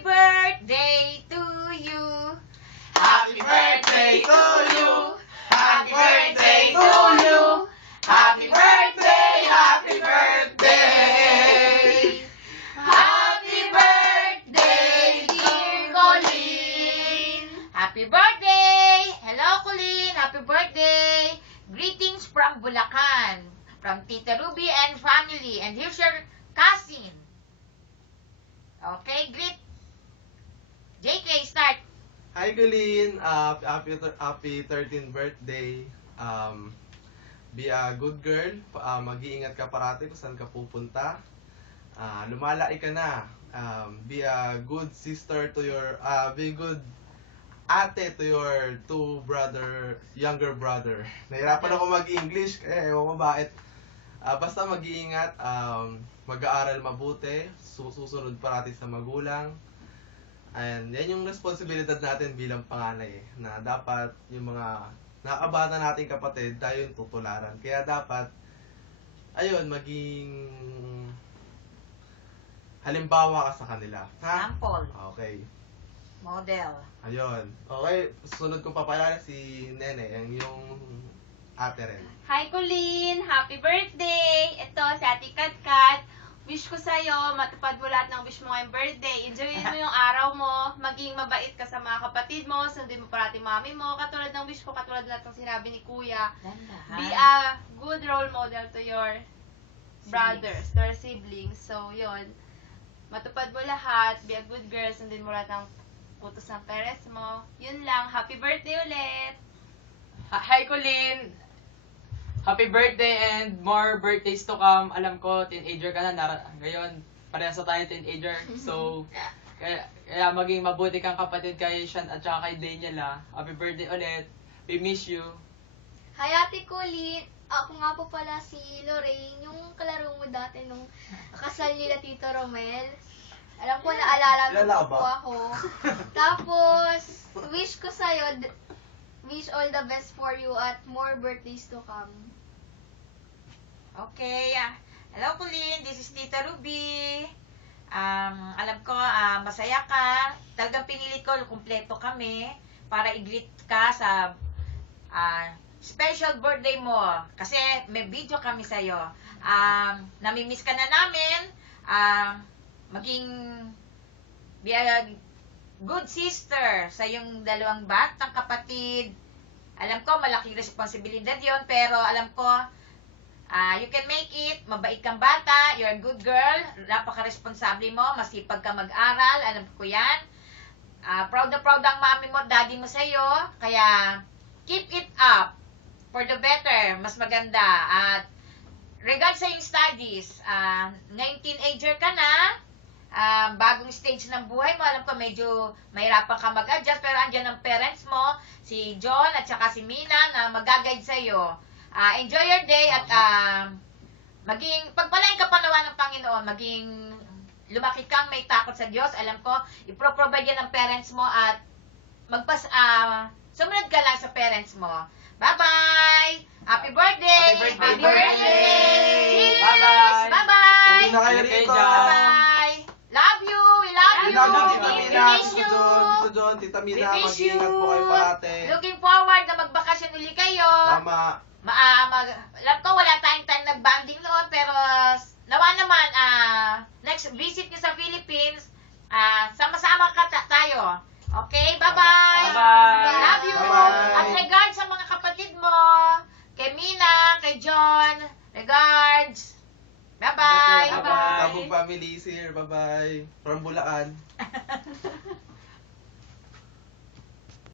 birthday to you. Happy birthday to you. Happy birthday to you. Happy birthday, happy birthday. Happy birthday, dear Colleen. Happy birthday. Hello, Colleen. Happy birthday. Greetings from Bulacan, from Tita Ruby and family. And here's your cousin. Okay, greet. JK, start. Hi, Colleen. Happy 13th birthday. Be a good girl. Mag-iingat ka parati kung saan ka pupunta. Lumalaki ka na. Be a good sister to your, be a good ate to your younger brother. Nahirapan ako mag-English, kaya ewan ko bakit. Basta mag-iingat, mag-aaral mabuti, susunod parati sa magulang. And yan yung responsibilidad natin bilang panganay, na dapat yung mga nakabata nating kapatid, tayo yung tutularan. Kaya dapat, ayun, maging halimbawa ka sa kanila. Ha? Sample. Okay. Model. Ayun. Okay, susunod kong papalala si Nene, yung ate rin. Hi, Colleen! Happy birthday! Ito, si Ate Katkat. Wish ko sa'yo, matupad mo lahat ng wish mo ngayong birthday. Enjoyin mo yung araw mo, maging mabait ka sa mga kapatid mo, sundin mo parati mami mo, katulad ng wish ko, katulad lahat ng sinabi ni Kuya. Be a good role model to your brothers, to your siblings. So, yun. Matupad mo lahat, be a good girl, sundin mo lahat ng utos ng parents mo. Yun lang. Happy birthday ulit! Hi, Colleen! Happy birthday and more birthdays to come. Alam ko, teenager ka na. Ngayon, parehas na tayo teenager. So, kaya maging mabuti kang kapatid kay Sean at saka kay Daniela. Happy birthday ulit. We miss you. Hi, Ate Colleen. Ako nga po pala si Lorraine, yung kalaro mo dati nung kasal nila Tito Romel. Alam ko, naalala mo Kilala ka po ba? ako. Tapos, wish ko sa'yo, wish all the best for you at more birthdays to come. Okay. Hello, Colleen. This is Tita Ruby. Alam ko, masaya ka. Talagang pinilit ko, kumpleto kami para i-greet ka sa special birthday mo. Kasi may video kami sa'yo. Namimiss ka na namin. Maging be a good sister sa yung dalawang batang kapatid. Alam ko, malaking responsibilidad yon, pero alam ko, you can make it. Mabait kang bata, you're a good girl, napaka-responsable mo, masipag ka mag-aral, alam ko yan. Proud na proud ang mami mo at daddy mo sa'yo, kaya keep it up for the better, mas maganda. At regards sa yung studies, ngayon teenager ka na, bagong stage ng buhay mo, alam ko medyo mahirapan ka mag-adjust, pero andyan ang parents mo, si John at saka si Mina, na mag-guide sa'yo. Enjoy your day at maging, pagpalain ka panawa ng Panginoon, maging lumaki kang may takot sa Diyos. Alam ko, ipro-provide yan ng parents mo at sumunod ka lang sa parents mo. Bye-bye! Happy birthday! Happy birthday! Cheers! Bye-bye! Bye-bye! Uwi na kayo Okay, rito! John. Bye-bye! Love you! We love you! Tita We Mina, miss you! Tito John, Tita Mina, We miss you! mag-iingat po kayo parate. Looking forward na magbakasyon uli kayo. Tama. Alam ko wala tayong time nag-banding noon, pero nawa naman, next visit nyo sa Philippines, sama-sama tayo. Okay, bye-bye! Bye-bye! Love you! Bye-bye! At regards sa mga kapatid mo, kay Mina, kay John, regards! Bye-bye! Bye-bye! Tabog family is here. Bye-bye. From Bulacan.